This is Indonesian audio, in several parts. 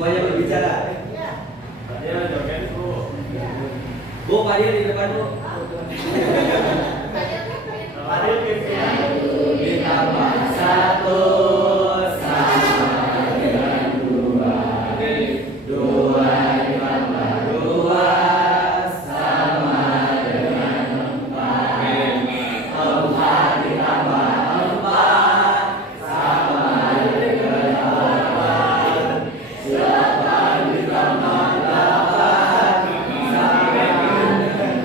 Semuanya berbicara. Dia joget Bu. Bu, Fadil di depan Bu. Fadil pimpinan. Ditambah satu sama dengan dua. Dua ditambah dua sama dengan empat. Empat ditambah empat sama dengan delapan. Delapan ditambah delapan sama dengan 12.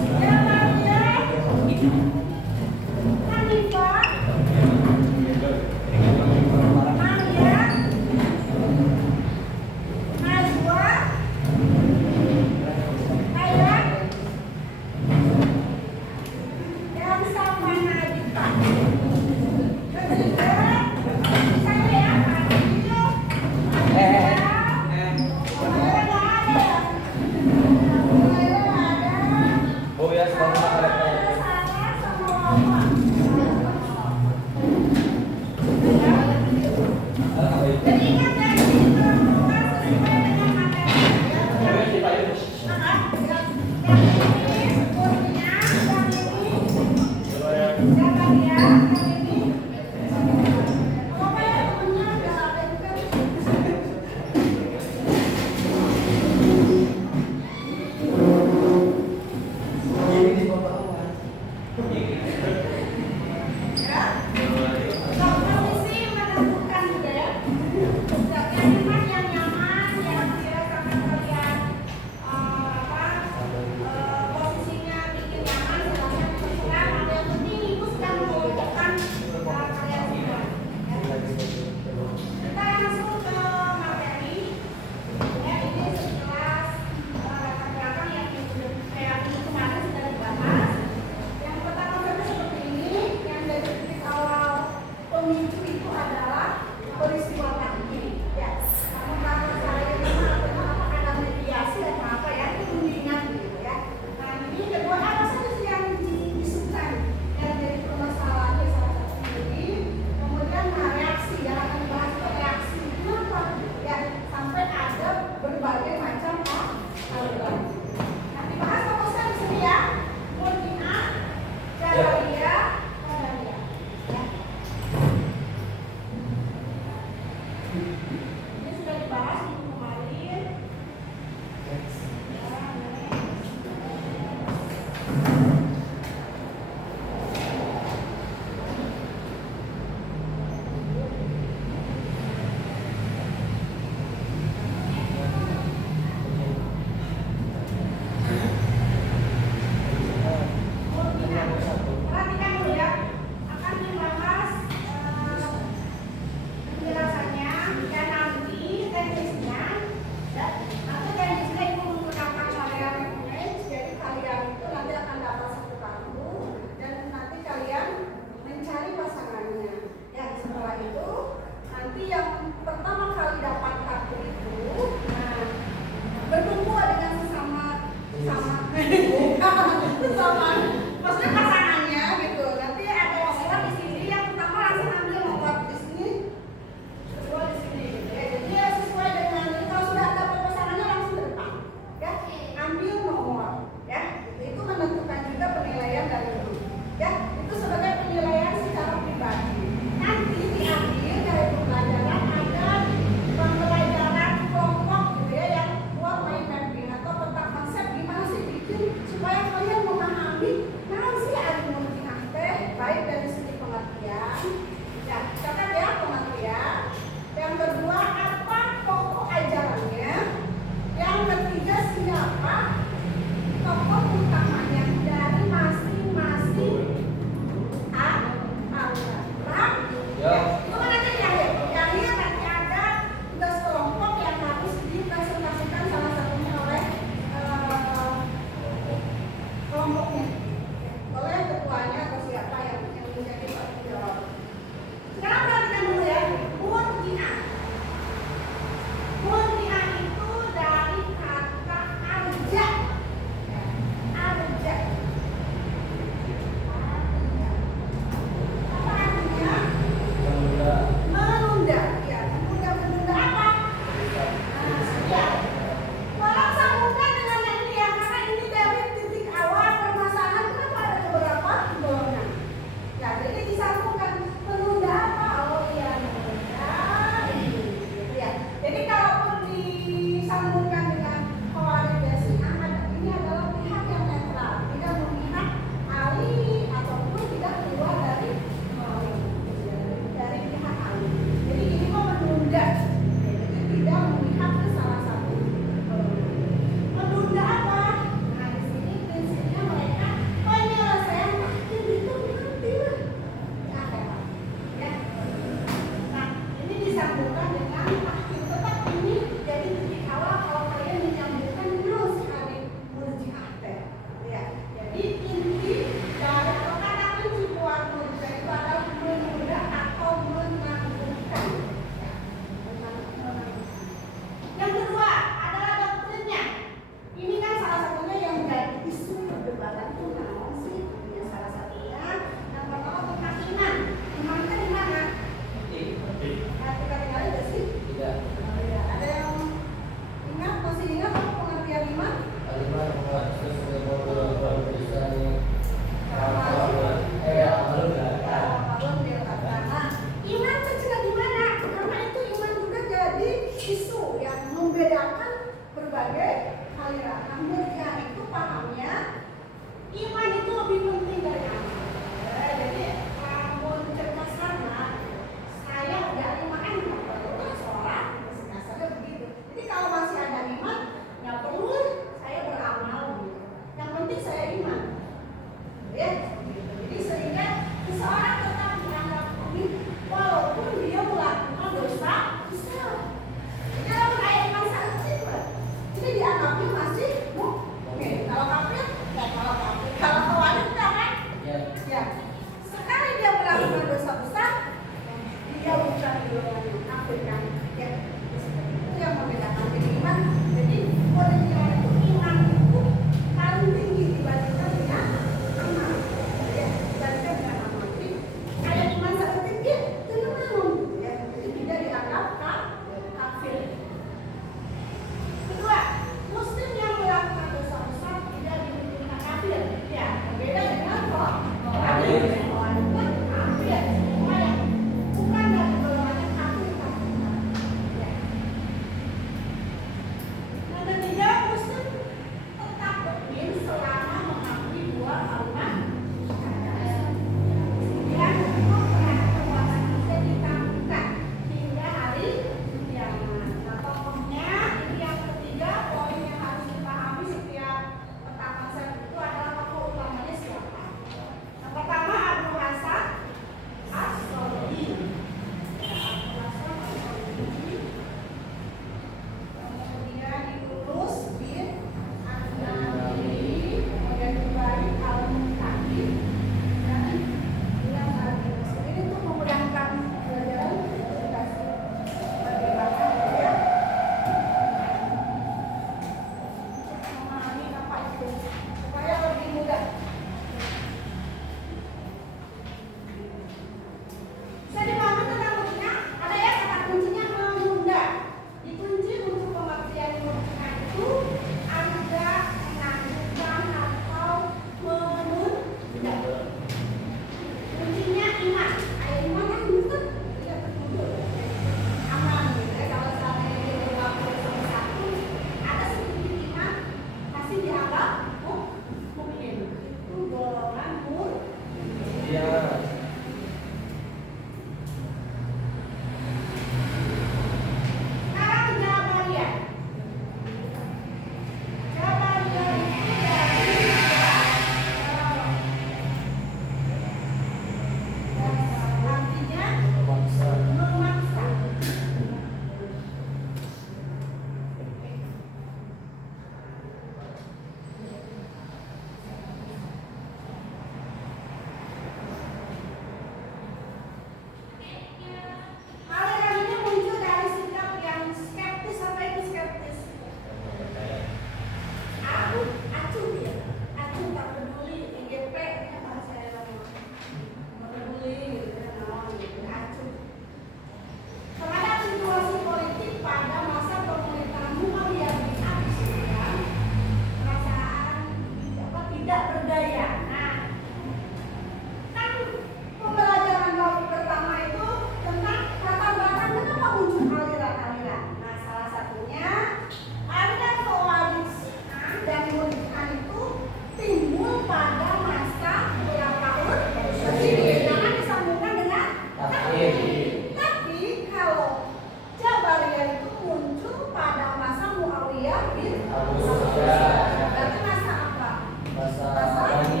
Berarti masa apa? Masa Bani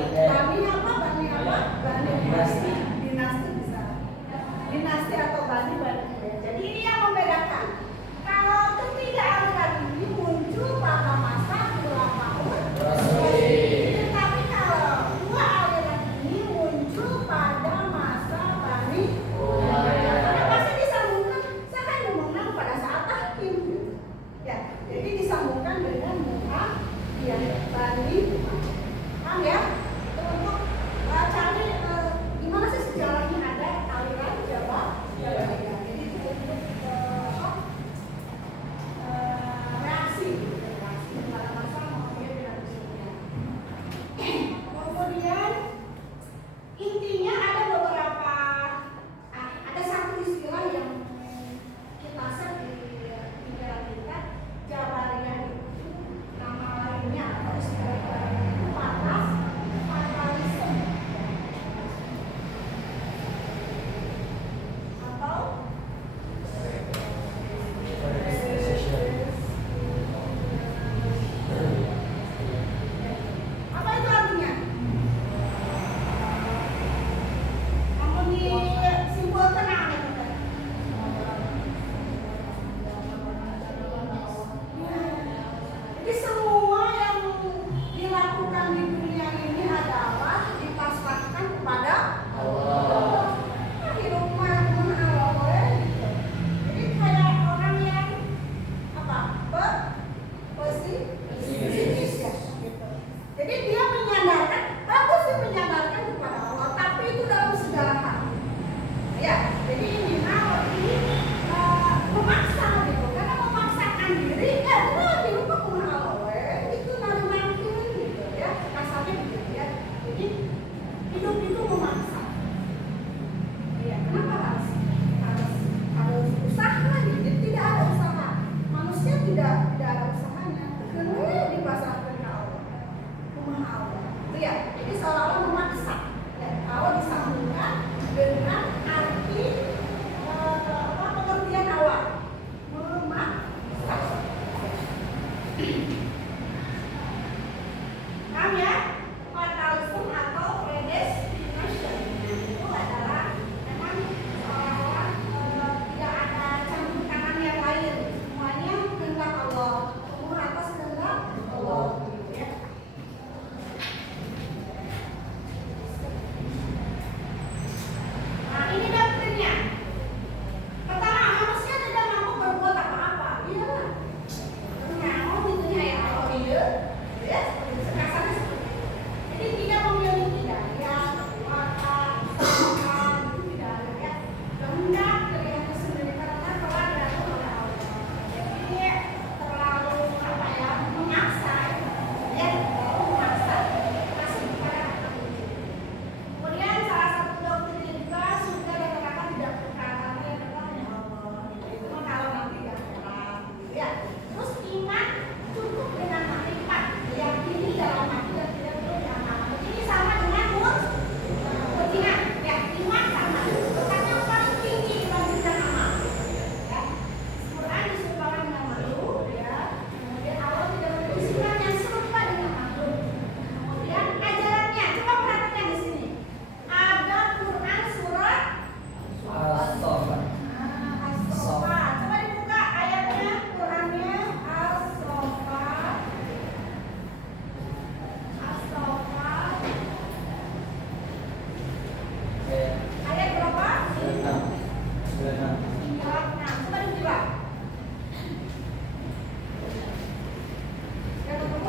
apa? Bani Dinasti. Dinasti bisa. Dinasti atau Bani. Jadi ini yang membedakan. Kalau ketiga aliran ini muncul pada masa Khulafaur Rasyidin. Tapi kalau dua aliran ini muncul pada masa Bani Umayyah. Karena pasti disambungkan. Saya kan ngomongnya pada saat hakim. Ya, jadi disambungkan dengan Muawiyah Bani Umayyah. Paham ya? Itu untuk cari gimana sih sejarahnya ada aliran Jabariyah. Jadi itu untuk reaksi pada masa Muawiyah bin Abi Sufyan. Kemudian intinya ada beberapa ada satu istilah yang kita set di pikiran kita, Jabariyah itu nama lainnya atau istilah lainnya itu fatalisme atau apa itu artinya? Kamu disimpulkan apa itu? Jadi semua yang dilakukan di dunia ini adalah dipasrahkan kepada Allah. Hidup mah Allah gitu. Jadi kayak orang yang apa? Pesimis ya gitu. Jadi dia menyandarkan, bagus sih menyandarkan kepada Allah, tapi itu dalam segala hal. Ya, jadi ini memaksa gitu, karena memaksakan diri, hidup aku Allah, itu narimakin gitu ya, kasarnya begitu ya. Jadi hidup itu memaksa. Ya, kenapa harus usaha? Jadi tidak ada usaha. Manusia tidak ada usahanya. Karena dipasrahkan ke Allah. Rumah Allah. Itu ya. Jadi seolah-olah memaksa. Ya, kalau disambungkan dengan arti pengertian awal. Memaksa. Paham ya? Fatalisme atau predestination itu adalah memang seolah-olah tidak ada campur tangan yang lain. Semuanya kehendak Allah. Umur atas kehendak Allah. Gitu ya. Nah, ini doktrinnya. Pertama, manusia tidak mampu berbuat apa-apa. Iya. Mau intinya ya Allah iya. Ya, kasarnya seperti itu. Jadi tidak memiliki daya, kekuatan, usaha, itu tidak ada ya. Kehendak dirinya sendiri karena telah diatur oleh Allah. Jadi terlalu apa ya, memaksa ya, terlalu memaksa kasih kepada anak itu. Kemudian salah satu doktrin juga surga dan neraka tidak berkaitan yang hanya Allah. Itu mah kalau nanti di akhirat gitu ya. Terus iman cukup dengan makrifat, diyakini dalam hati dan tidak perlu diamalkan. Ini sama dengan kepentingan, ya iman sama. Bukan yang paling tinggi dibandingkan amal. Ya, Quran disumpahkan dengan makhluk, ya. Kemudian Allah tidak memiliki sifat yang serupa dengan makhluk. Kemudian ajarannya, coba perhatikan di sini. Ada Quran surat As-Saffat. As-Saffat. Coba dibuka ayatnya, Qurannya As-Saffat. As-Saffat. Ayat berapa? 96. Coba dibuka. Yang nomor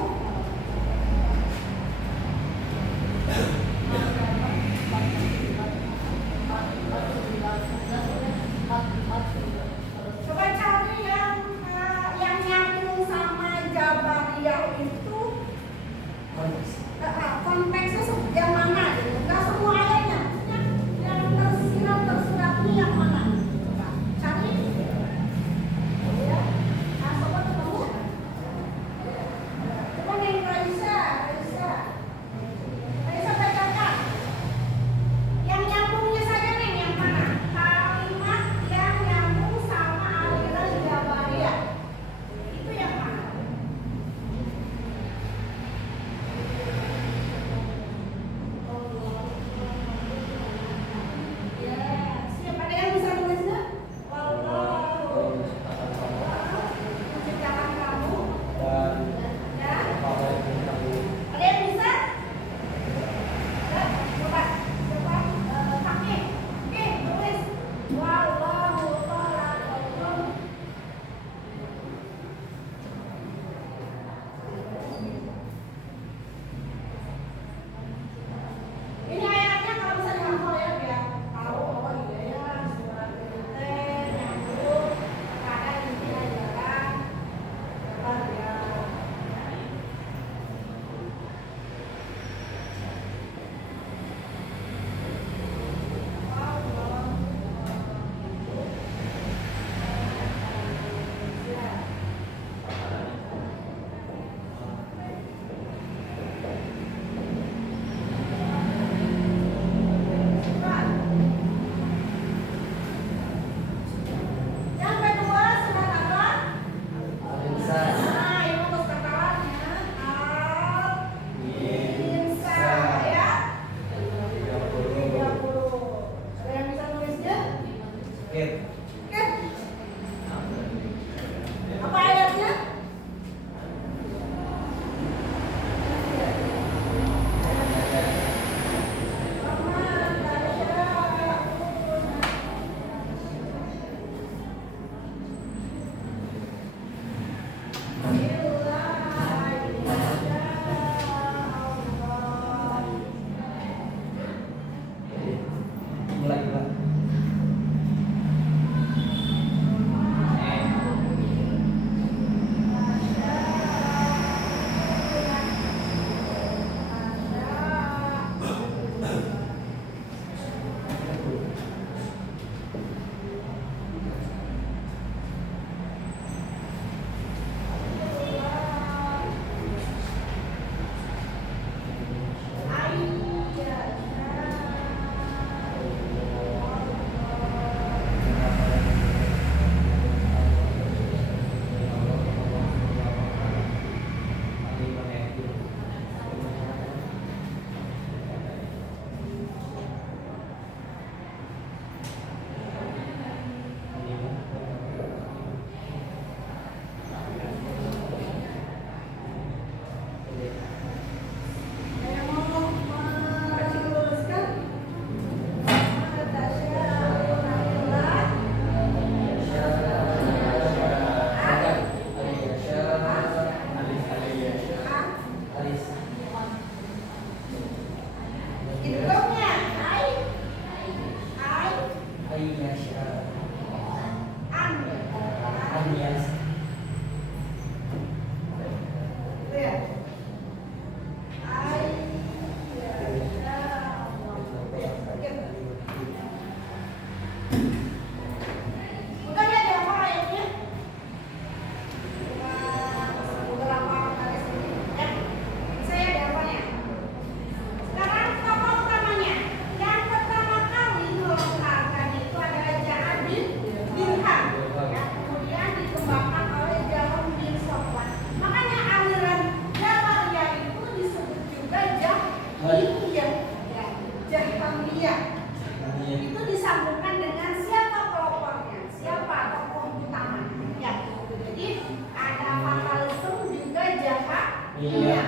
Iya.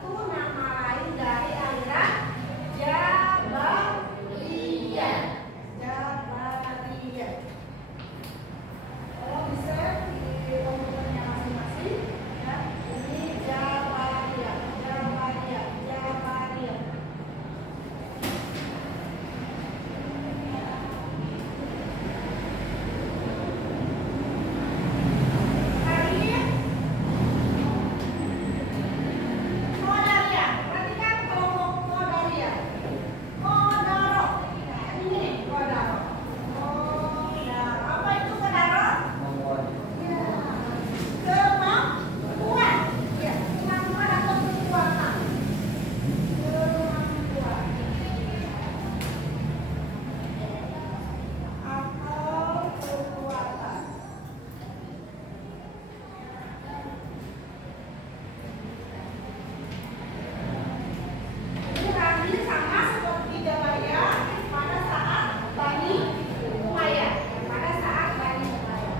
itu nama lain dari aliran Jabariyah. Jabariyah. Kalau bisa di komputernya masing-masing, ya. Ini Jabariyah, Jabariyah, Jabariyah. Qadariyah. Qadariyah. Perhatikan kelompok Qadariyah. Qadarah. Nah, ini Qadarah. Qadarah. Apa itu Qadarah? Kemampuan. Ya. Kemampuan. Ya, kemampuan atau kekuatan. Kemampuan. Atau kekuatan. Ini hampir sama seperti Jabariyah pada saat Bani Umayyah. Pada saat Bani Umayyah.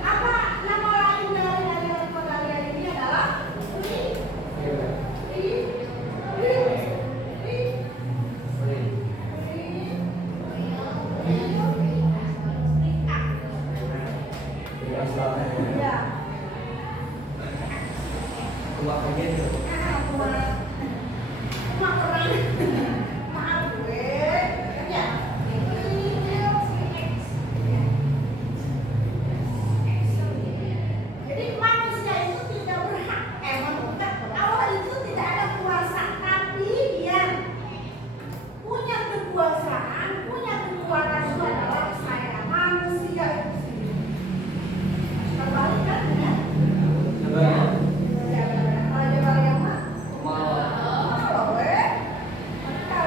Apa nama lain dari aliran Qadariyah ini adalah Ya. Tua aja itu. Jadi manusia itu tidak berhak, Allah itu tidak ada kuasa, tapi dia punya kekuasaan, punya kekuatan itu adalah saya, manusia itu sendiri. Terbalik kan ya? Coba. Kalau Jabariyah mah Mau. kalau boleh, mereka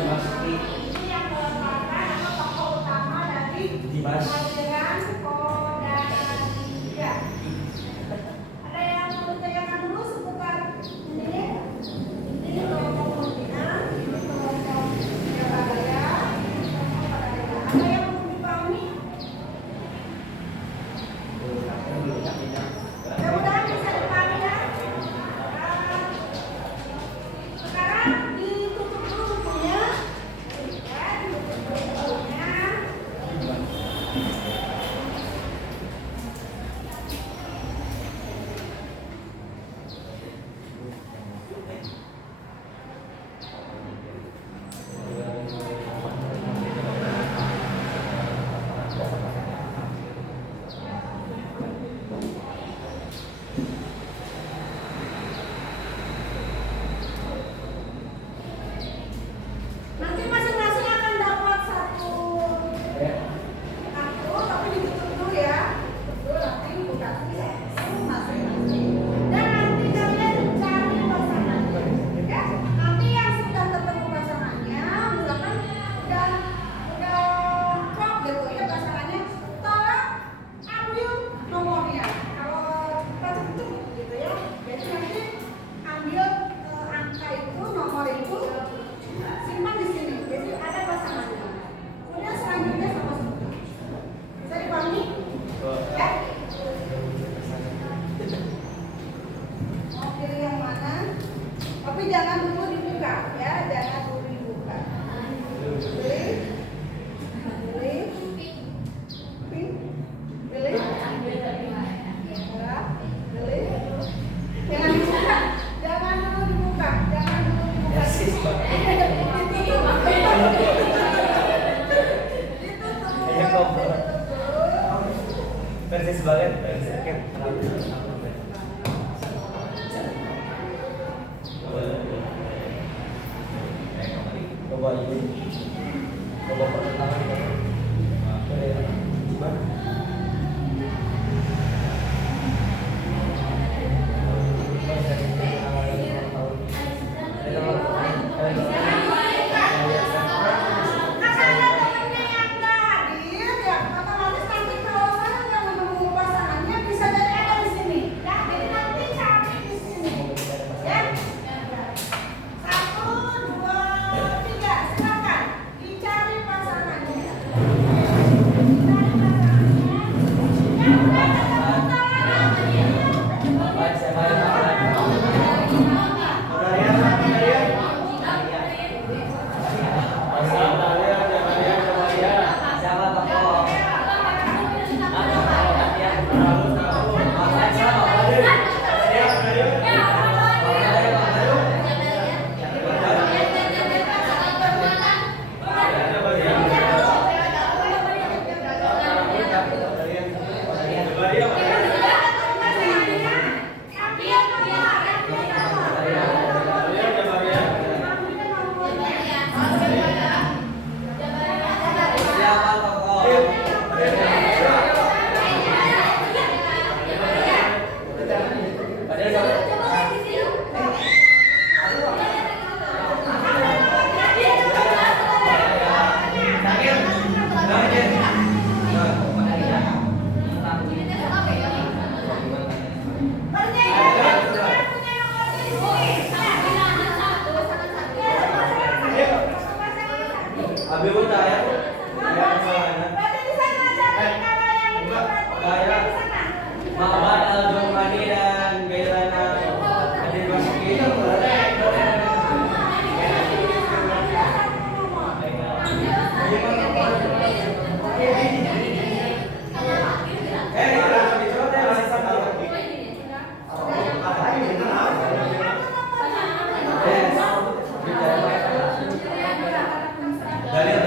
dimasuki Ini yang merupakan apa tokoh utama dari Dimas. aliran Kodania. Ada yang mau ditanyakan dulu seputar ini? Ini kelompok Kodina, ini kelompok Jabagaya, ini kelompok Padadega. Ada yang mau dipahami? Mudah-mudahan bisa dipahami ya. Sekarang ditutup dulu bukunya. Ya, ditutup dulu bukunya. Nanti masing-masing akan dapat satu kartu, tapi ditutup dulu ya. Tutup dulu, nanti buka masing-masing. Dan nanti kalian cari pasangannya. Ya, nanti yang sudah ketemu pasangannya, misalkan udah klop gitu ya pasangannya, tolong ambil nomornya. Kalau cepet gitu ya, jadi nanti ambil angka itu, nomor itu. Simpan di sini, jadi ada pasangannya. Kemudian selanjutnya sama seperti ini. Bisa dipahami? Ya? Mau pilih yang mana? Tapi jangan dulu dibuka, ya, jangan dulu dibuka. Pilih, pilih, pilih, ya, pilih. Jangan dibuka, jangan dulu dibuka, jangan dulu dibuka. Ya, sis, Pak. Persis banget, persis kan. Coba ini, coba pertentangan. Gimana? Asal ada temennya yang nggak hadir, ya otomatis nanti kalau saya nggak menemukan pasangannya bisa jadi ada di sini. Ya, jadi nanti cari di sini. Ya. 1, 2, 3, silakan dicari pasangannya. Dicari pasangannya. Yang udah ketemu tangan. Baik, saya balik. Siapa tokoh? Siapa tokoh? Ambil muda ya. Ya, kesalahan. Berarti di sana cari kalau yang itu berarti di sana. Muhammad Al-Jurmani dan Gailana Adil Masuki. Dalil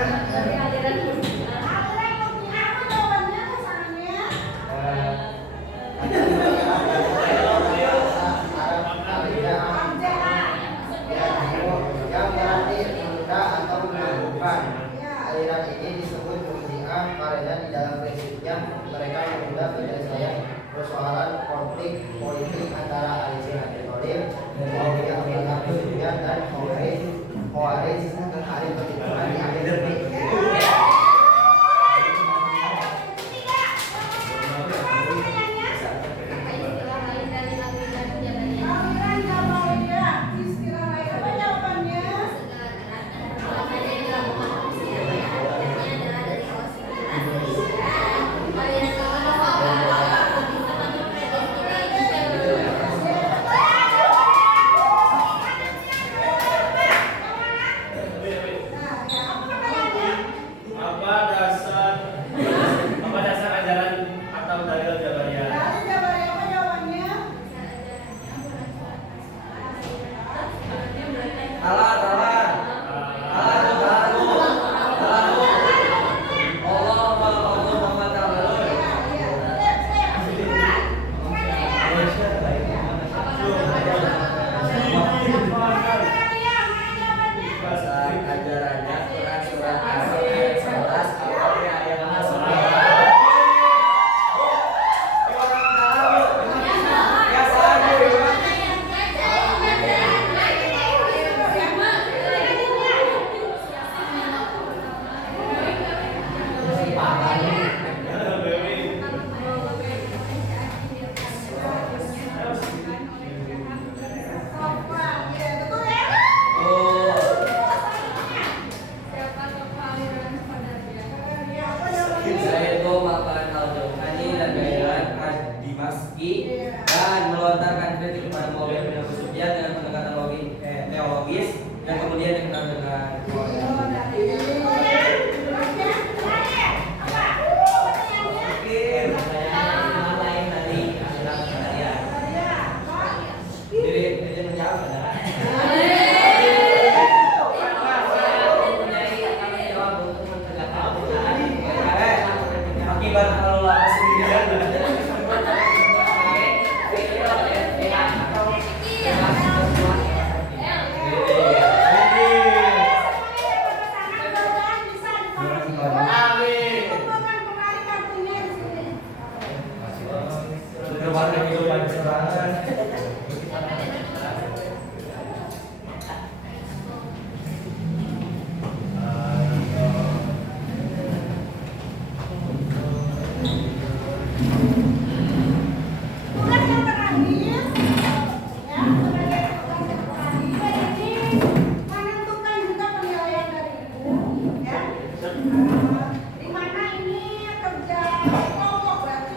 Dari aliran Murji'ah. Aliran Murji'ah apa jawabannya pasangannya? Yang berarti menunda atau melakukan. Aliran ini disebut Murji'ah karena di dalam prinsipnya mereka menunda penyelesaian persoalan konflik politik antara Ali bin Abi Thalib, Muawiyah bin Abi Sufyan dan Khawarij tentang hari perhitungan di akhir detik. Aliran Jabariyah. Istilah lain apa jawabannya? Apa dasar ajaran atau dalil Jabariyah? Dari Jabariyah apa jawabannya? Alat. Ajarannya surat Al-Asr ayat 11 ayat 11. Saya itu melakukan al-Jawhani dan gairan Ad-Dimashqi dan melontarkan kritik kepada Muawiyah bin Abi Sufyan dengan pendekatan teologis dan kemudian dikenal dengan lain dari akhirat saya. Jadi menjawab adalah akibat kalau lama sendirian berwarna kehidupan serangan. Tugas yang terakhir, ya, sebagai tugas yang terakhir ini menentukan juga penilaian dari ibu, ya. Di mana ini kerja kelompok berarti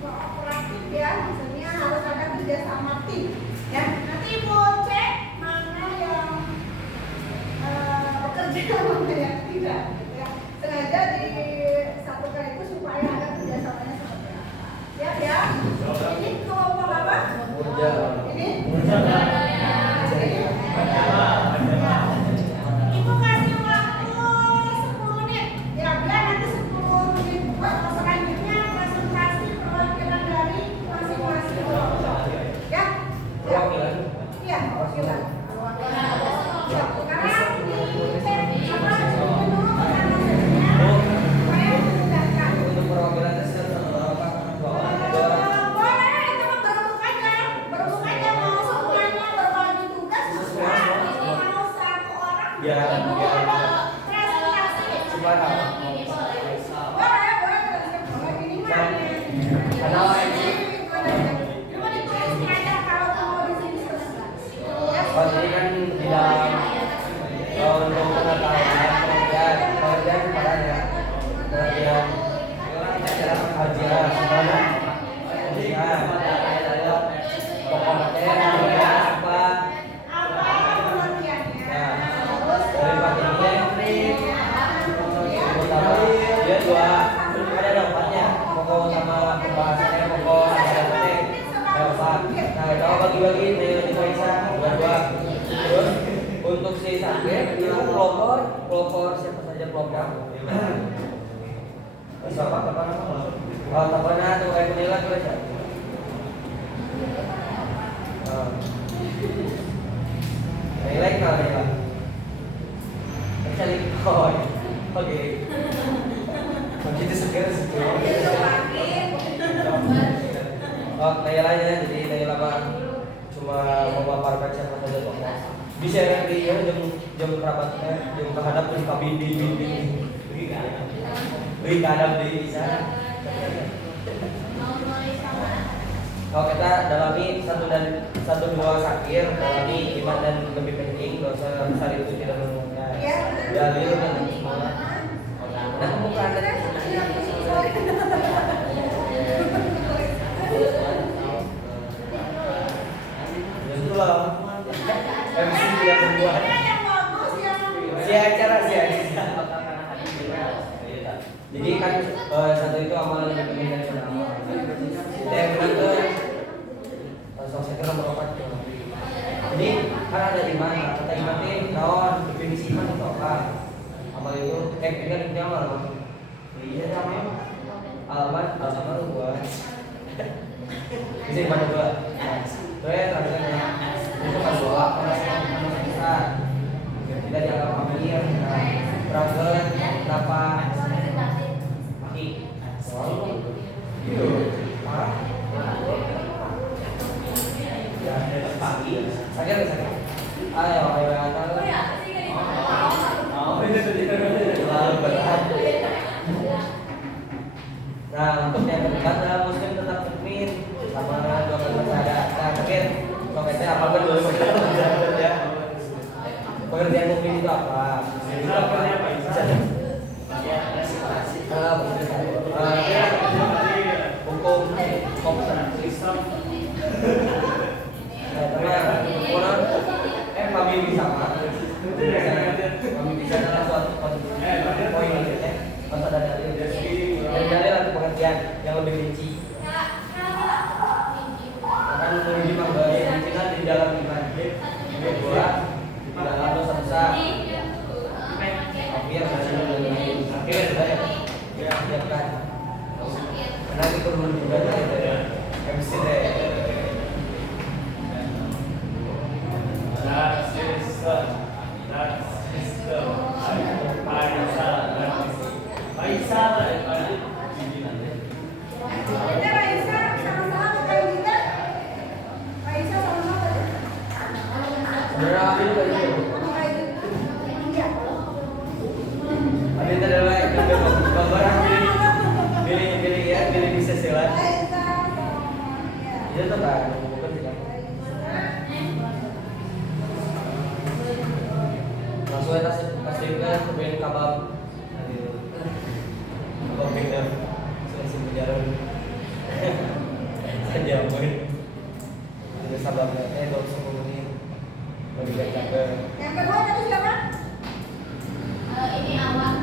kooperatif ya, maksudnya harus ada kerja sama tim, ya. Nanti ibu cek mana yang bekerja mana yang tidak, ya. Sengaja disatukan itu supaya ada kerjasamanya seperti apa. Ya, ya. Ini kelompok apa? Ini? Ibu kasih waktu 10 menit. Ya, biar nanti 10 menit selanjutnya presentasi perwakilan dari masing-masing kelompok. Ya? Ya. Iya, perwakilan. Ya, karena dicek apa dulu pertama-tama supaya memudahkan. Untuk perwakilan tersebut berapa? Boleh, itu mah berebut aja mau semuanya berbagi tugas. Ini mau satu orang. Ya, Ibu ya. ada presentasi. Supaya apa? Boleh, boleh. Ini mah. Ada ini. Cuma ditulis aja kalau mau di sini selesai. Ya. Oh, jadi kan di dalam untuk pengetahuan pengerjaan kepadanya kemudian acara pengajian semuanya kemudian pokok materi apa Apa pengertiannya? Terus dari paginya utama dia dua ada dampaknya pokok utama pembahasannya pokok acara penting dapat nah kalau bagi-bagi dari Faisal dua terus untuk si sakit itu pelopor siapa saja pelopor. Siapa kapan? Oh, tapana tuh kayak menilai tuh aja. Nilai kalau nilai. Cari koi. Oke. Begitu segera sejauh. Oh, nilainya jadi nilai apa? Cuma memaparkan siapa saja tokoh. Bisa nanti ya jam kerabatnya, jam kehadap terus kabin. Beri kadang di bisa. Kalau kita dalami satu dua sakir, dalami iman dan lebih penting, dosa besar itu tidak mengumumkan. Dalil dan semua. Nah, bukan. Itulah. MC yang membuat. Jadi kan satu itu amalan yang lebih penting dari amal. Yang benar sosial nomor 4. Jadi kan ada iman, kata iman ini naon definisi iman itu apa? Amal itu kan ini amal. Iya sama. Amal buat. Bisa iman dua. Terus terakhirnya itu kan doa orang kita tidak dianggap amir. Terakhir kenapa? Nah, untuk yang kedua muslim tetap mukmin sama dua kalimat syahadat. Nah, mungkin kalau kita apa dulu ya. Pengertian mukmin itu apa? Itu apa? Hukum Islam. Kami bisa dalam suatu poin ya. Masa ada dalil atau pengertian yang lebih rinci. Akan lebih mengerincikan di dalam iman. Kedua, di dalam dosa besar. Akhir sudah ya siapkan. Nanti turun juga dari MC deh. Itu kan bukan tidak. Langsung aja kasihkan kemudian kabab. Kabab beda. Selesai berjalan. Saja mungkin. Jadi sabarnya 20 menit. Bagi capek. Yang kedua tadi siapa? Ini awak.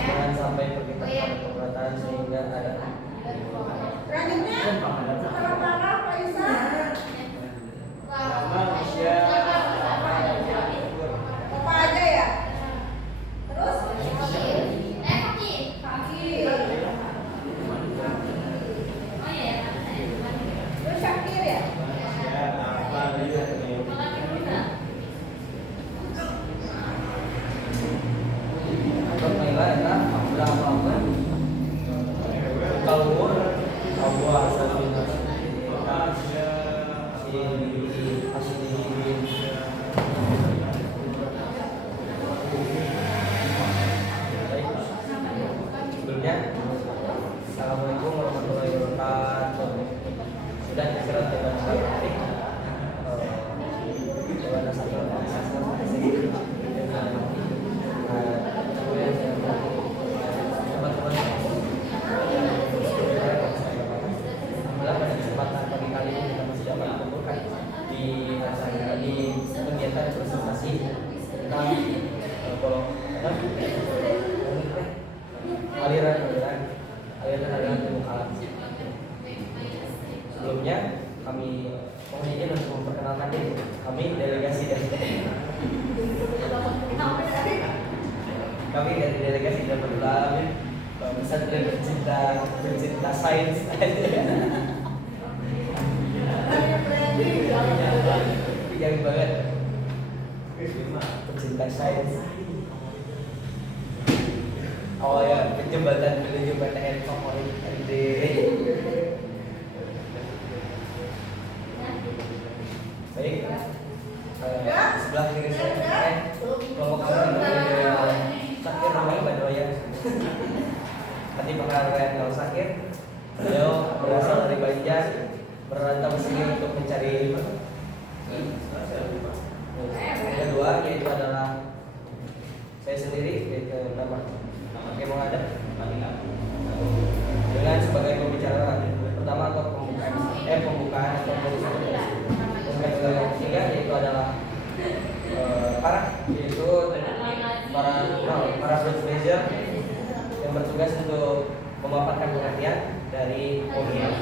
Jangan sampai pergi perbuatan sehingga ada. Selanjutnya, para Pak Isa. Bapak aja ya. Terus? Kaki. Sebelumnya, Assalamualaikum warahmatullahi wabarakatuh. Sudah istirahat dengan baik. Aliran ilmu kalam. Sebelumnya kami mohon izin untuk memperkenalkan diri. Kami delegasi dari Darul Alamin pesantren pencinta sains. Yang banget pencinta sains. Awalnya jembatan menuju PTN favorit ND. Baik, sebelah kiri saya kelompok kami Sakir namanya Badoya. Tadi pengalaman kalau Sakir, beliau berasal dari Banjar, merantau ke sini untuk mencari ilmu. Yang kedua yaitu adalah saya sendiri, yaitu nama Kemong ada dengan sebagai pembicara pertama atau pembukaan atau yang ketiga yaitu adalah para supervisor yang bertugas untuk memaparkan pengertian dari MJL.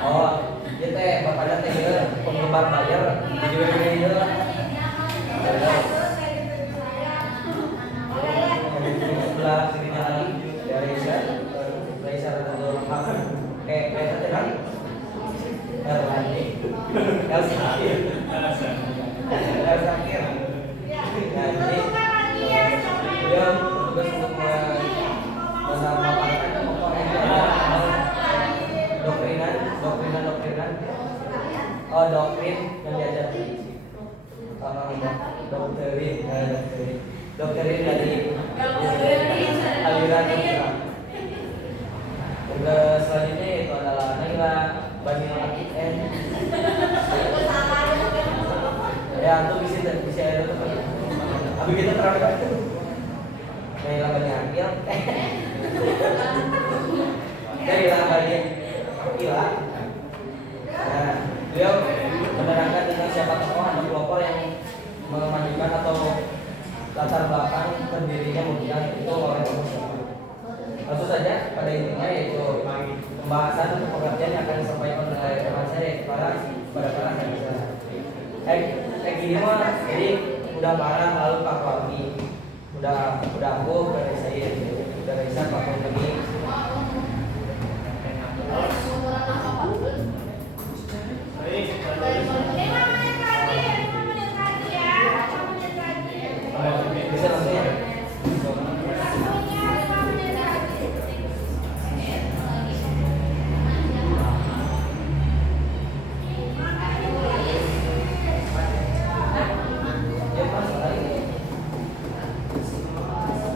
Oh, dia teh bapaknya teh penggemar bayar di WWD lah. Sebelah kirinya lagi dari Raisa Radul Rahman. Raisa teh kali. El Sakir. Nah, jadi dia bertugas untuk memaparkan doktrin yang diajarkan doktrin dari aliran Islam. Untuk selanjutnya itu adalah Naila Bani Al-Aqid. Ya, itu bisa ada tuh. Tapi kita terangkan Naila Bani Al-Aqid. Naila Bani Al-Aqid. Nah, beliau menerangkan tentang siapa tokoh atau pelopor yang memajukan atau latar belakang berdirinya Muhammadiyah itu oleh siapa. Langsung saja pada intinya yaitu pembahasan atau pengertian yang akan disampaikan oleh teman saya kepada para hadisah. Gini mah, jadi udah parah lalu Pak Wami, udah aku dari saya, dari saya Pak Wami. Bisa langsung ya?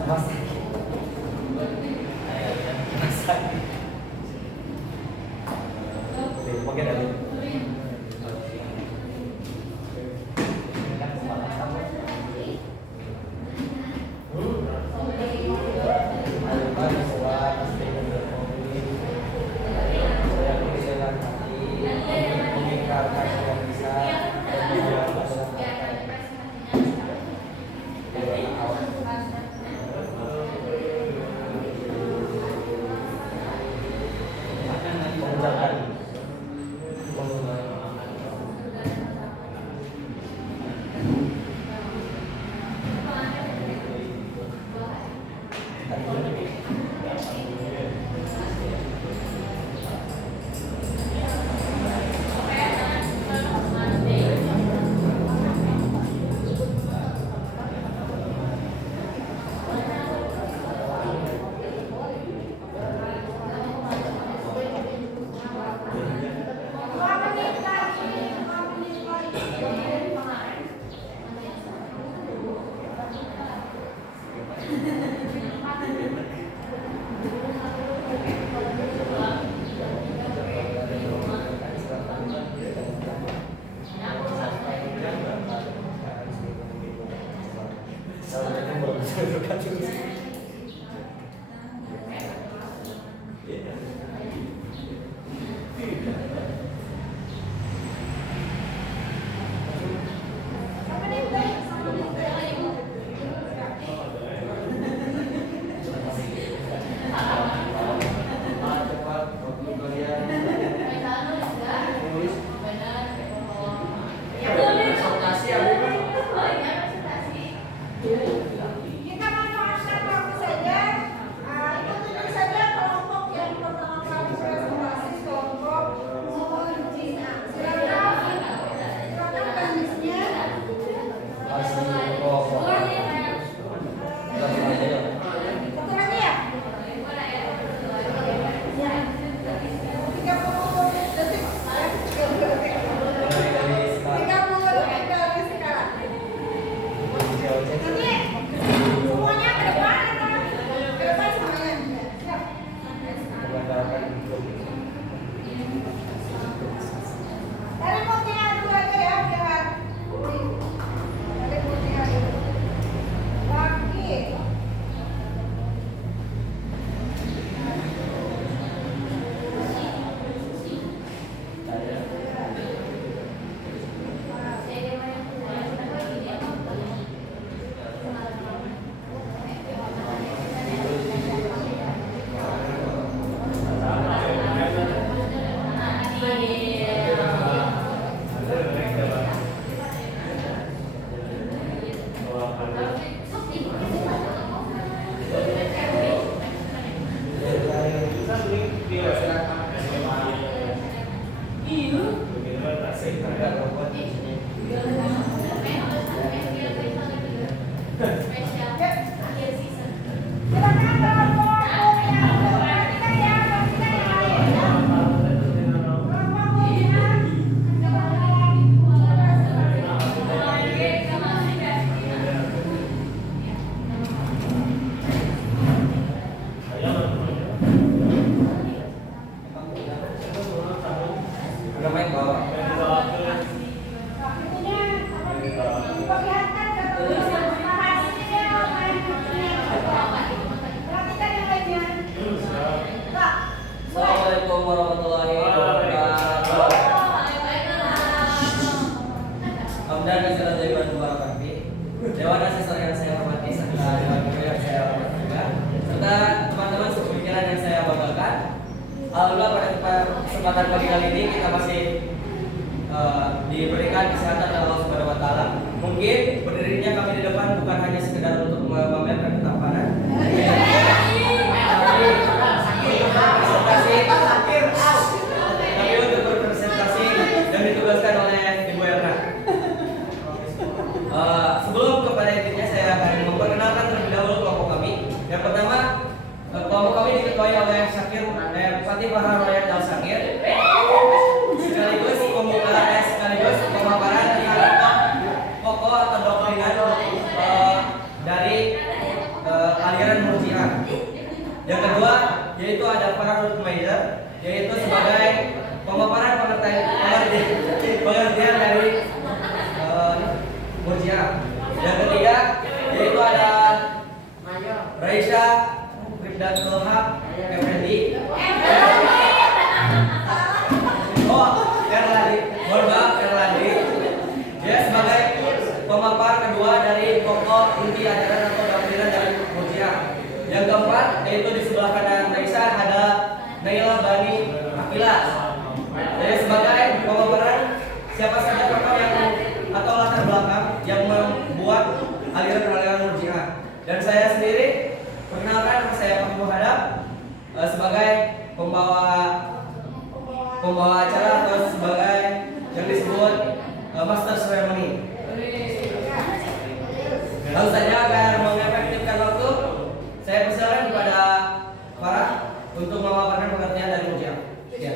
Mas Cepat waktu kalian tulis presentasi ya Bu. Kita manfaatkan waktu saja. Ikuti saja kelompok yang pertama kali presentasi, kelompok Cina. Silakan kasusnya. Masih kok. Satu lagi ya? 30 detik. 30 detik dari sekarang. Nanti semuanya ke depan atau ke depan semuanya? Siap. Dari putihnya dulu aja ya, biar putih. Dari putihnya dulu. Lagi. Silakan kelompok yang perhatikan ya, perhatikan yang lain ya. Kelompok pimpinan. Udah main bawah. Waktunya diperlihatkan ke tulisan hasilnya main ini. Perhatikan yang lainnya. Pak, Assalamualaikum warahmatullahi wabarakatuh. Hamdan katsiran thayyiban mubarakan fi. Dewan asesor yang saya hormati serta dewan guru yang saya hormati juga, serta teman-teman sepemikiran yang saya banggakan. Alhamdulillah pada kesempatan pagi kali ini kita masih diberikan kesehatan oleh Allah Subhanahu wa taala. Mungkin berdirinya kami di depan bukan hanya sekedar untuk memamerkan ketampanan. Tapi untuk berpresentasi dan ditugaskan oleh Ibu Erna. Sebelum kepada intinya saya akan memperkenalkan terlebih dahulu kelompok kami. Yang pertama, kelompok kami diketuai oleh Syakir Fatih Bahar Royal Al Syakir. Sekaligus pembukaan sekaligus pemaparan tentang pokok atau doktrinan dari aliran Murji'ah. Yang kedua yaitu ada Farahul Maizer, yaitu sebagai pemaparan pengertian dari Murji'ah. Yang ketiga yaitu ada Raisya Rifdatul Haq Effendi. Erladi, mohon maaf Erladi. Dia sebagai pemapar kedua dari pokok inti ajaran atau doktrinan dari Murji'ah. Yang keempat yaitu di sebelah kanan Raisa ada Naila Bani Akila. Jadi sebagai pemaparan siapa saja tokoh yang atau latar belakang yang membuat aliran-aliran Murji'ah. Dan saya sendiri perkenalkan nama saya Pak Muhadab sebagai pembawa acara atau sebagai yang disebut master ceremony. Lalu saja agar mengefektifkan waktu, saya persilakan kepada Farah untuk memaparkan pengertian dari Murji'ah. Ya.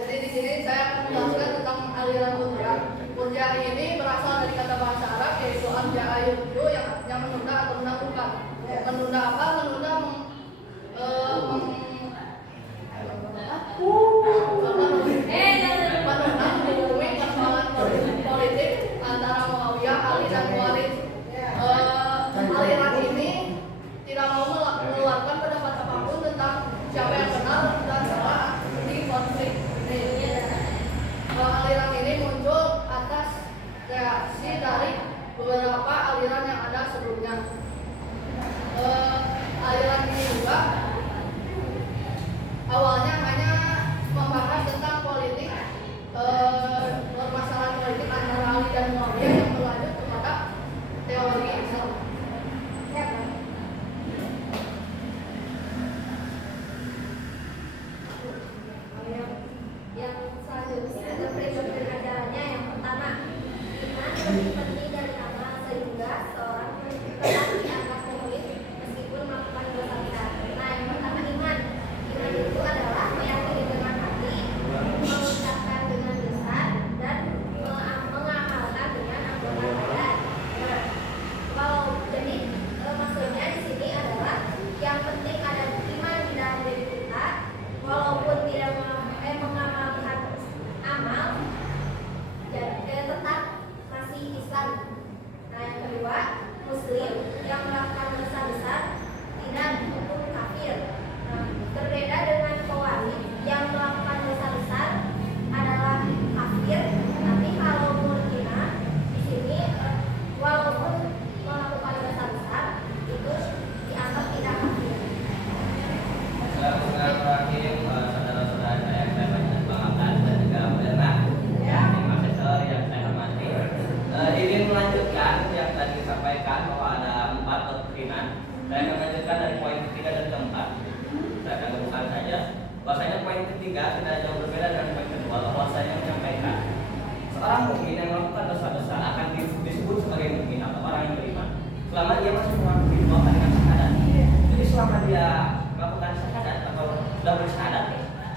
Jadi di sini saya akan menjelaskan tentang aliran Murji'ah. Murji'ah ini berasal dari kata bahasa Arab yaitu amja'a yurju yang menunda atau menaklukkan. Menunda apa? Menunda menghubungi persoalan politik antara Muawiyah, Ali dan Mu'alid. Aliran undang-undang sebelumnya. Aliran ini juga awalnya hanya membahas tentang politik, permasalahan politik antara Ali dan Muawiyah yang berlanjut kepada teologi Islam. Ya, kan? Yang selanjutnya ada prinsip ajarannya. Yang pertama, iman lebih penting dari amal sehingga seorang tetap dianggap murid meskipun melakukan dosa besar. Nah, yang pertama iman. Iman itu adalah meyakini dengan hati, mengucapkan dengan lisan, dan mengamalkan dengan anggota badan. Nah, kalau jadi maksudnya di sini adalah yang penting ada iman di dalam diri kita, walaupun tidak mengamalkan amal, tetap masih Islam. Nah, yang kedua, Muslim yang melakukan dosa besar tidak hukum kafir. Nah, berbeda dengan Khawarij yang melakukan dosa besar adalah kafir, tapi kalau Murji'ah di sini walaupun melakukan dosa besar itu dianggap tidak kafir. Sekarang terakhir saudara-saudara saya banyak banggakan dan juga moderna tim asesor yang saya hormati, ingin melanjutkan yang tadi disampaikan bahwa ada 4 doktrinan. Saya akan melanjutkan dari poin ketiga dan keempat. Saya akan lakukan saja. Bahwasanya poin ketiga tidak jauh berbeda dengan poin kedua. Bahwa saya menyampaikan seorang mukmin yang melakukan dosa besar akan disebut sebagai mukmin atau orang yang beriman selama dia masih mengakui bahwa dengan syahadat. Jadi selama dia melakukan syahadat atau sudah bersyahadat,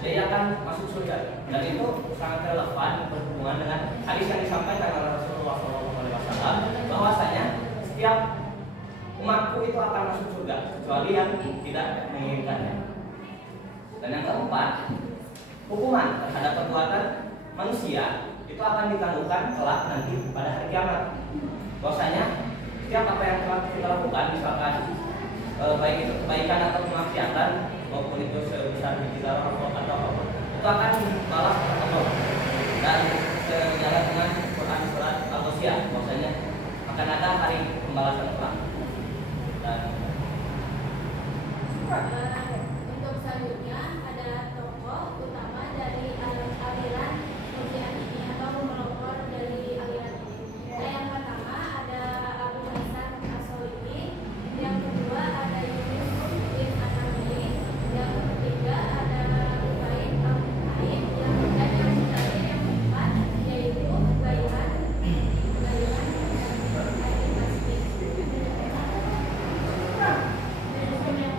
dia akan masuk surga. Dan itu sangat relevan berhubungan dengan hadis yang disampaikan oleh Rasulullah SAW bahwasanya setiap umatku itu akan masuk surga kecuali yang tidak menginginkannya. Dan yang keempat, hukuman terhadap perbuatan manusia itu akan ditangguhkan kelak nanti pada hari kiamat. Bahwasanya setiap apa yang telah kita lakukan, misalkan baik itu kebaikan atau kemaksiatan maupun itu sebesar bijilah atau apapun, itu akan dibalas oleh Allah. Dan sejalan dengan Quran surat Al-Ghasyiyah, bahwasanya akan ada hari pembalasan kelak. Dan Untuk selanjutnya ada tokoh utama dari aliran Murji'ah ini atau pelopor dari aliran ini. Nah, yang pertama ada Abu Hasan Ash-Shadhili, yang kedua ada Yunus bin An-Nabi, yang ketiga ada Ubaid Al-Qaim, dan yang terakhir yang keempat yaitu Bayhan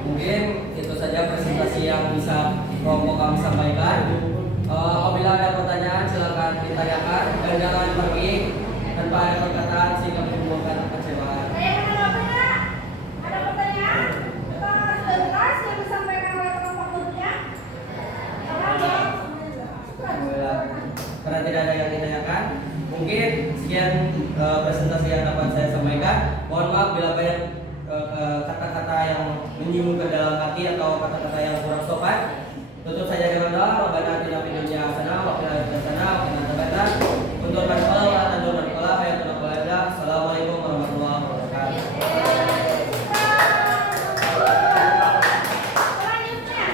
mungkin itu saja presentasi yang bisa kelompok kami sampaikan. Apabila ada pertanyaan silakan ditanyakan dan jangan pergi tanpa ada perkataan sehingga menimbulkan kekecewaan. Ada pertanyaan? Sudah jelas yang disampaikan oleh kelompok Murji'ah? Alhamdulillah. Karena tidak ada yang ditanyakan, mungkin sekian presentasi yang dapat saya sampaikan. Mohon maaf bila banyak kata-kata yang menyinggung ke dalam hati atau kata-kata yang kurang sopan. Tutup saja dengan doa. Rabbana atina fid dunya hasanah wa fil akhirati hasanah wa qina adzabannar. Untuk berdoa dan berdoa hayatul qalbi. Assalamualaikum warahmatullahi wabarakatuh. Selanjutnya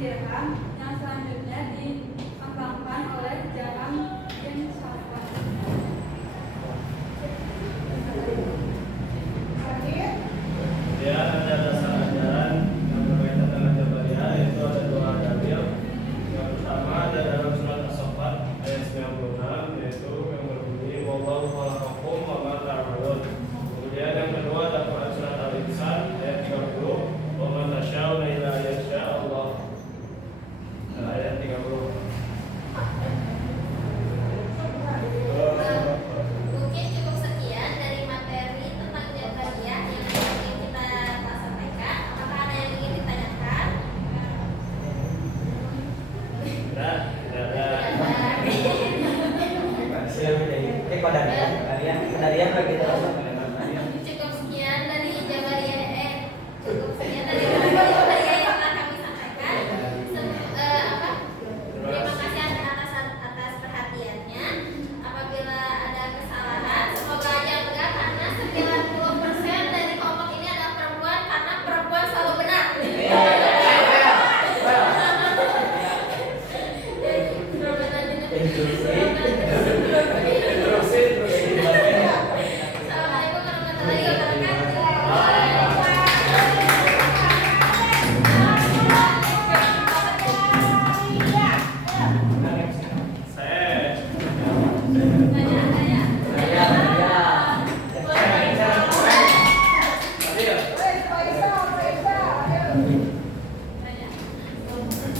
dirham yang selanjutnya dikembangkan oleh Jaram bin Safwan. Kemudian ada dasar ajaran yang berkaitan dengan Jabariyah, yaitu ada dua dalil. Yang pertama ada dalam surat As-Saffat ayat 96, yaitu yang berbunyi wallahu khalaqakum wa ma ta'malun. Kemudian yang kedua ada Quran surat Al-Insan ayat 30, wa ma tasyauna illa yasha Allah. Ayat 30. Mungkin cukup sekian dari materi tentang Jabariyah yang ingin kita sampaikan. Apakah ada yang ingin ditanyakan? Tidak ada. Cukup sekian dari Jabariyah. Cukup sekian dari Jabariyah yang telah kami sampaikan. Terima kasih atas perhatiannya. Apabila ada kesalahan, semoga aja enggak, karena 90% dari kelompok ini adalah perempuan, karena perempuan selalu benar. Assalamualaikum warahmatullahi wabarakatuh. Saya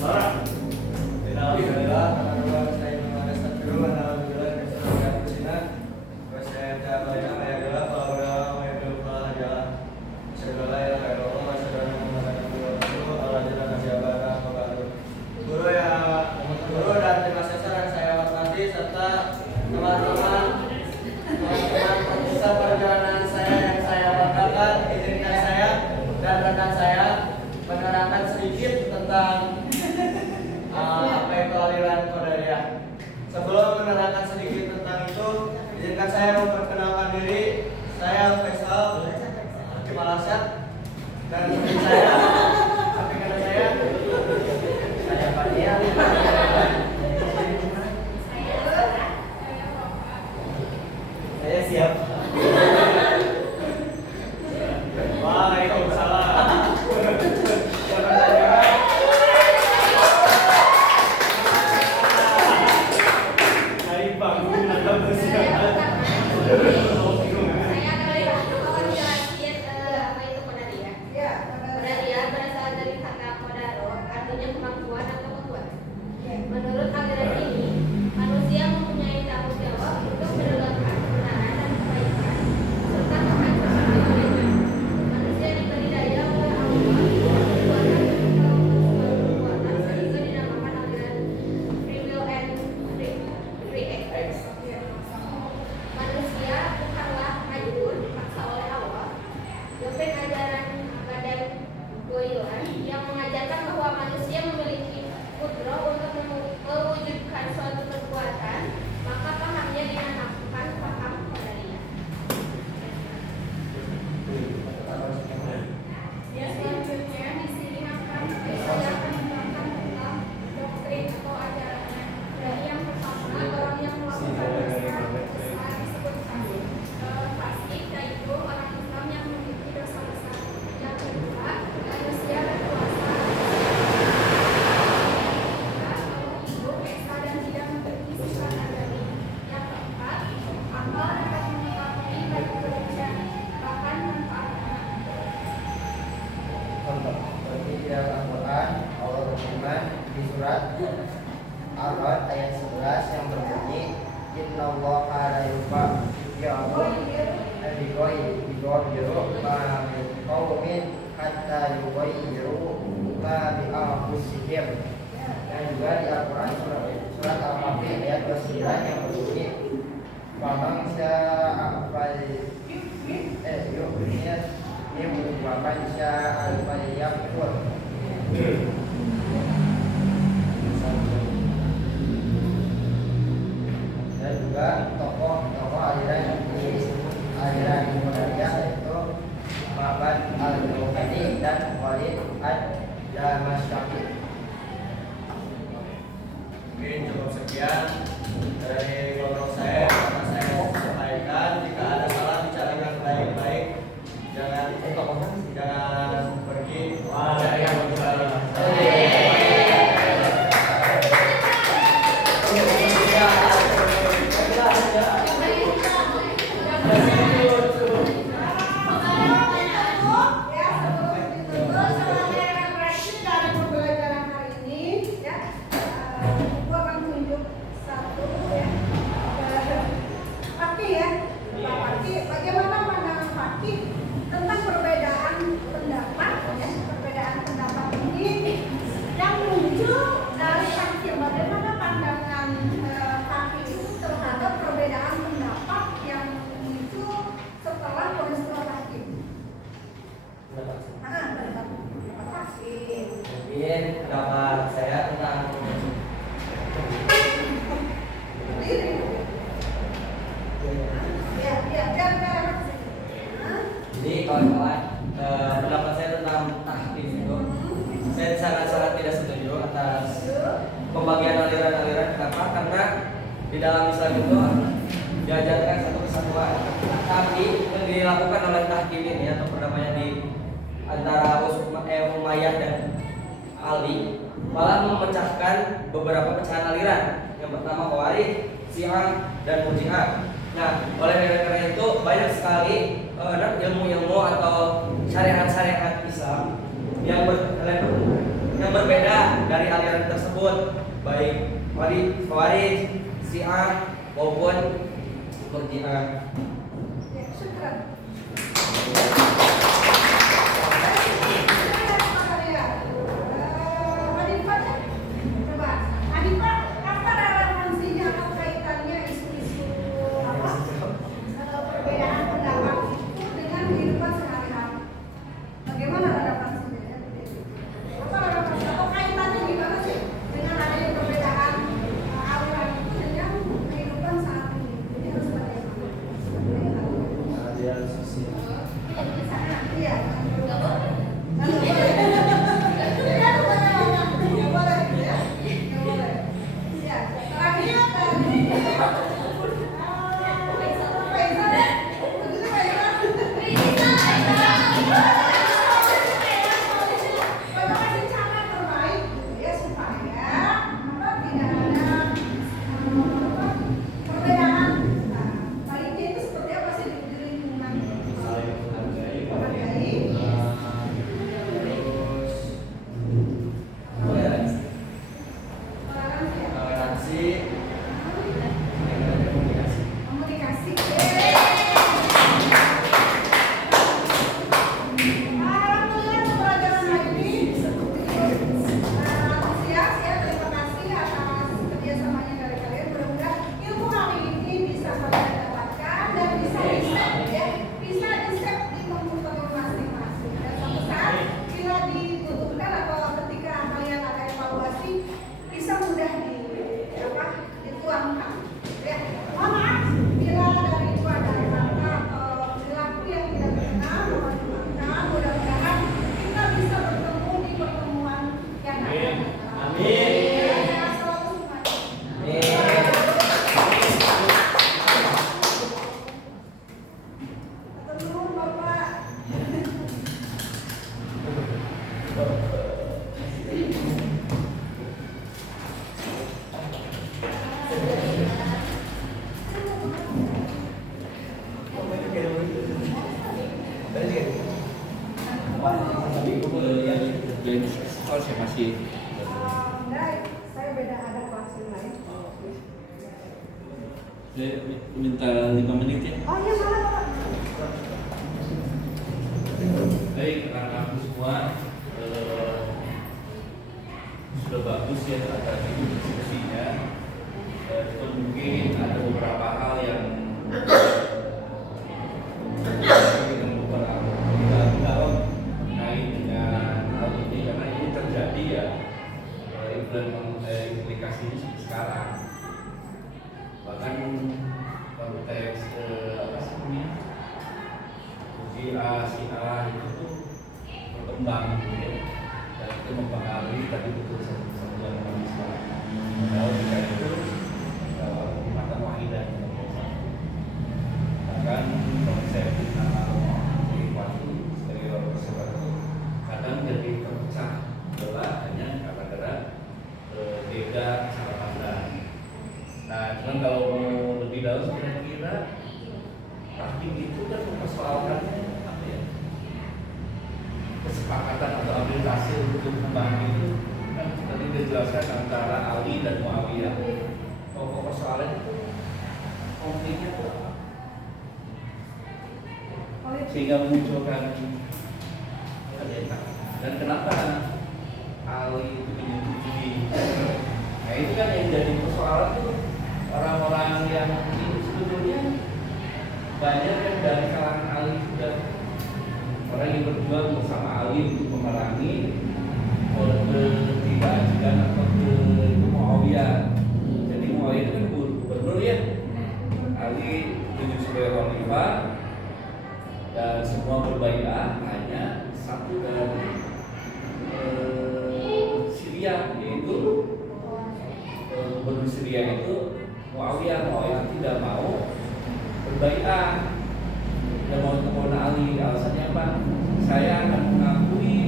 Sarah. Guru dan tim asesor yang saya hormati serta teman-teman pemirsa perjalanan saya yang saya banggakan, izinkan saya dan rekan saya menerangkan sedikit tentang apa itu aliran Qadariyah. Sebelum menerangkan sedikit tentang itu, izinkan saya memperkenalkan diri. Saya Faisal Hakim Al-Asyad, dan samping saya Fadia. Saya siap. Waalaikumsalam. Dari panggung atau persiapan. Saya akan menjelaskan apa itu Qadariyah. Qadariyah berasal dari kata qadaro, artinya kemampuan atau kekuatan. Menurut aliran ini, manusia mempunyai tanggung jawab untuk menegakkan kebenaran dan kebaikan serta menghancurkan kezaliman. Manusia diberi daya oleh Allah untuk perbuatan dan melakukan perbuatan sehingga dinamakan aliran free will and free act. Manusia bukanlah majbur dipaksa oleh Allah. Doktrin ajaran Badan Goilan yang mengajarkan bahwa manusia memiliki kudrah untuk mewujudkan suatu perbuatan, maka pahamnya dinamakan paham Qadariyah. Selanjutnya di sini saya akan menerangkan tentang doktrin atau ajarannya. Dari yang pertama, orang yang melakukan dosa besar disebut fasik, yaitu orang Islam yang memiliki dosa besar. Yang kedua, manusia berpuasa kalau hidup pesta dan tidak memiliki sifat adami. Yang keempat, akal dapat mengetahui baik buruk dan bahkan manfaatnya. Seperti di dalam Al-Quran, Allah berfirman di surat Ar-Ra'd ayat 11 yang berbunyi Innallaha la yughayyiru ma biqaumin hatta yughayyiru ma bi anfusihim. Dan juga di Al-Quran surat Al-Kahfi ayat 29 yang berbunyi Faman syaa yu'min wa man syaa falyakfur. Dan juga tokoh-tokoh aliran Qadariyah yaitu Ma'bad al-Juhani dan Walid ad-Damasyafi. Mungkin cukup sekian dari kelompok saya. Karena saya sampaikan, jika ada salah bicarakan baik-baik, jangan pergi dari yang berbalik. Bagaimana pandangan Fakih tentang perbedaan pendapat, perbedaan pendapat ini yang muncul dari Fakih. Bagaimana pandangan Fakih itu terhadap perbedaan pendapat yang muncul setelah peristiwa Fakih? Pendapat Fakih. Mungkin pendapat saya tentang jadi kawan-kawan, pendapat saya tentang tahkim itu, saya sangat-sangat tidak setuju atas pembagian aliran-aliran. Kenapa? Karena di dalam Islam itu diajarkan satu kesatuan, tapi yang dilakukan oleh tahkim ini atau perdamaian di antara Umayyah dan Ali malah memecahkan beberapa pecahan aliran. Yang pertama Khawarij, Syiah, dan Murji'ah. Nah, oleh karena itu banyak sekali ilmu-ilmu atau syariat-syariat Islam yang berbeda dari aliran tersebut, baik Khawarij, Syiah maupun Murji'ah. Saya minta 5 menit ya. Oh iya, malah Pak. Baik, anak-anakku semua sudah bagus ya tadi diskusinya. Itu mungkin ada beberapa hal yang bukan aku tidak terkait dengan hal ini karena ini terjadi ya implikasinya seperti sekarang. Bahkan konteks apa sih namanya Syiah itu berkembang gitu, dan itu mempengaruhi tadi betul satu kesatuan Islam. Padahal kita itu mata wahidah. Bahkan konsep nama waktu stereo tersebut kadang jadi terpecah belah hanya gara-gara beda cara pandang. Nah, cuman kalau mau lebih dalam kira-kira tahkim itu kan mempersoalkannya apa ya? Kesepakatan atau ambil hasil untuk membahas itu kan tadi dijelaskan antara Ali dan Muawiyah. Pokok persoalan itu konfliknya itu apa? Sehingga memunculkan dan kenapa Ali itu menyetujui? Nah itu kan yang jadi persoalan tuh orang-orang yang itu sebetulnya banyak yang dari kalangan Ali juga, orang yang berjuang bersama Ali untuk memerangi ketidakadilan atau ke Muawiyah. Jadi Muawiyah itu kan gubernur ya, Ali ditunjuk sebagai khalifah dan semua berbaiat hanya satu dari Syria, yaitu gubernur Syria itu Muawiyah. Muawiyah itu tidak mau berbaiat, tidak mau kepada Ali. Alasannya apa? Saya akan mengakui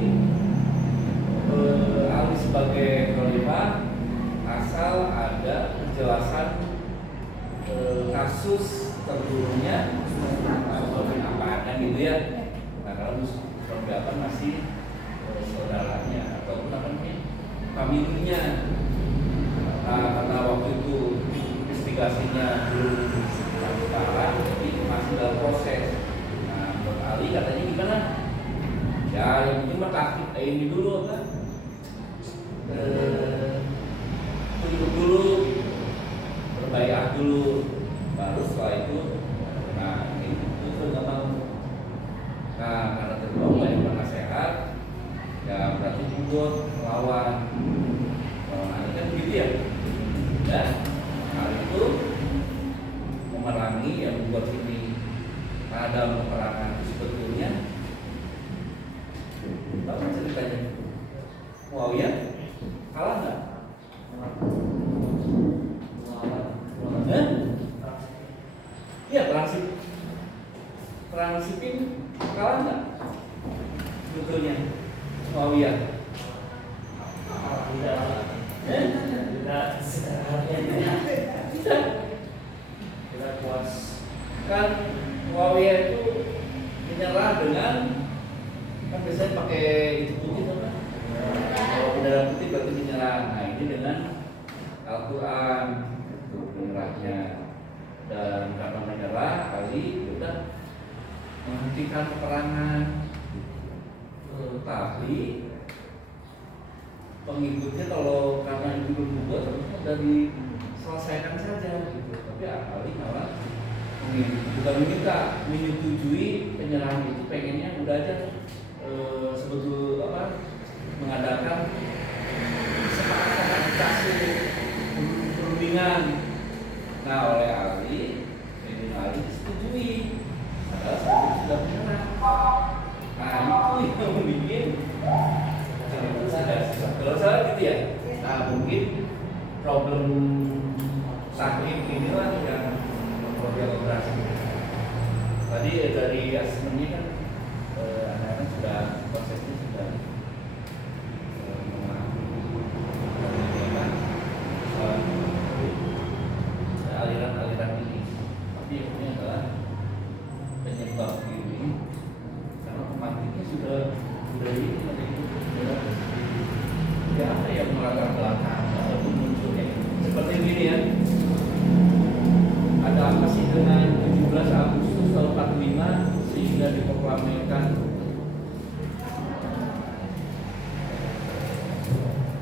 Ali sebagai khalifah asal ada penjelasan kasus terbunuhnya apa kan gitu ya. Nah kalau Muslim masih saudaranya atau apa namanya familinya. Nah karena waktu itu investigasinya belum sekarang, jadi masih dalam proses. Nah buat Ali katanya gimana? Ya yang penting mah taktik ini dulu kan, tunduk dulu, berbaiat dulu, baru setelah itu, nah itu nggak mau. Nah karena terbawa banyak penasehat, ya berarti mundur melawan. Nah kan begitu ya. Dan hal itu memerangi yang membuat ini. Nah dalam peperangan itu sebetulnya apa ceritanya? Muawiyah kalah nggak? Iya perang Siffin kalah nggak? Sebetulnya Muawiyah. Tidak puas. Kan Muawiyah itu menyerah dengan kan biasanya pakai itu putih apa? Kalau bendera putih berarti menyerah. Nah ini dengan Al-Quran untuk menyerahnya. Dan karena menyerah Ali sudah menghentikan peperangan. Tapi pengikutnya kalau karena itu belum buat sudah diselesaikan saja gitu. Tapi Ali malah bukan meminta, menyetujui penyerahan itu, pengennya udah aja sebetul apa mengadakan kesepakatan kasih perundingan. Nah oleh Ali, Ali disetujui, padahal sebelum sudah menyerah. Nah itu yang membuat kalau salah gitu ya. Nah mungkin problem taklim inilah yang berproses. Tadi dari asesmennya kan anak-anak sudah prosesnya sudah aliran-aliran ini. Tapi yang ini adalah penyebab ini karena pemantiknya sudah ini ya apa yang melatar belakang ataupun munculnya seperti ini ya. Ada apa sih dengan 17 Agustus tahun 45 sehingga diproklamirkan?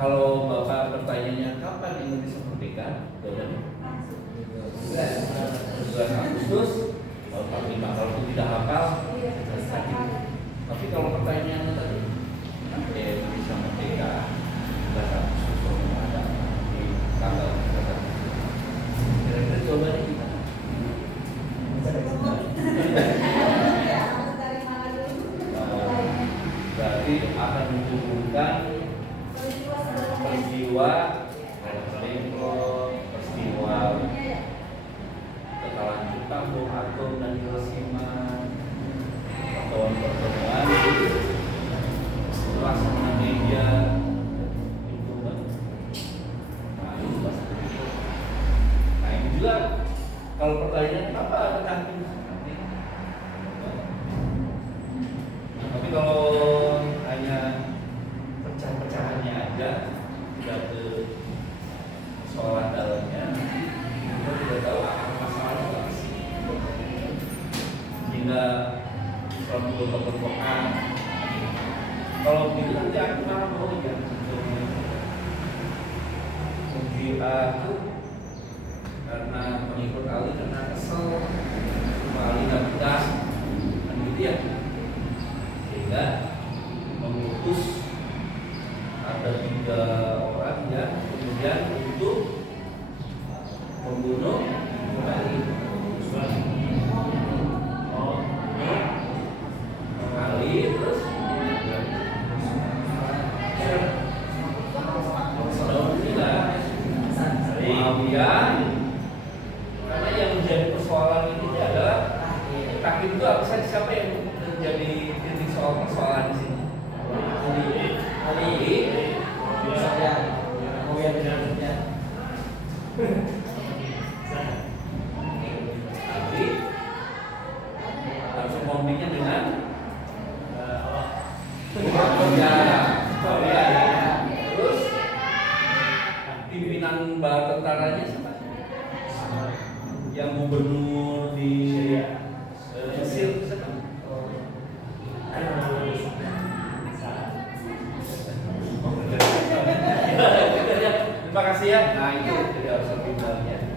Kalau Bapak bertanya kapan Indonesia merdeka, jawabannya 17 Agustus tahun 45. Kalau itu tidak hafal, tapi kalau pertanyaannya tadi, nanti Indonesia merdeka 17 Agustus tahun 45 ada di tanggal kira-kira jawabannya gimana? Berarti akan menghubungkan peristiwa Kalau pertanyaan kenapa ada kambing? Tapi kalau hanya pecah-pecahannya aja, tidak ke persoalan dalamnya, kita tidak tahu akar masalahnya apa sih. Sehingga suatu berpekan. Kalau begitu nanti aku mau ya. Uji itu karena pengikut Ali karena kesel, Ali nggak betah, kan gitu ya. Sehingga mengutus ada 3 orang yang kemudian untuk membunuh Ali. Ali terus Muawiyah, karena yang menjadi persoalan ini adalah takdir itu apa saja, siapa yang menjadi titik soal persoalan di sini? Ali, Sofyan, Muawiyah bin Sufyan. Ali langsung ngomongnya dengan ya. Terus pimpinan bala tentaranya siapa? Yang gubernur di Mesir siapa? Terima kasih ya. Nah itu jadi harus lebih banyak.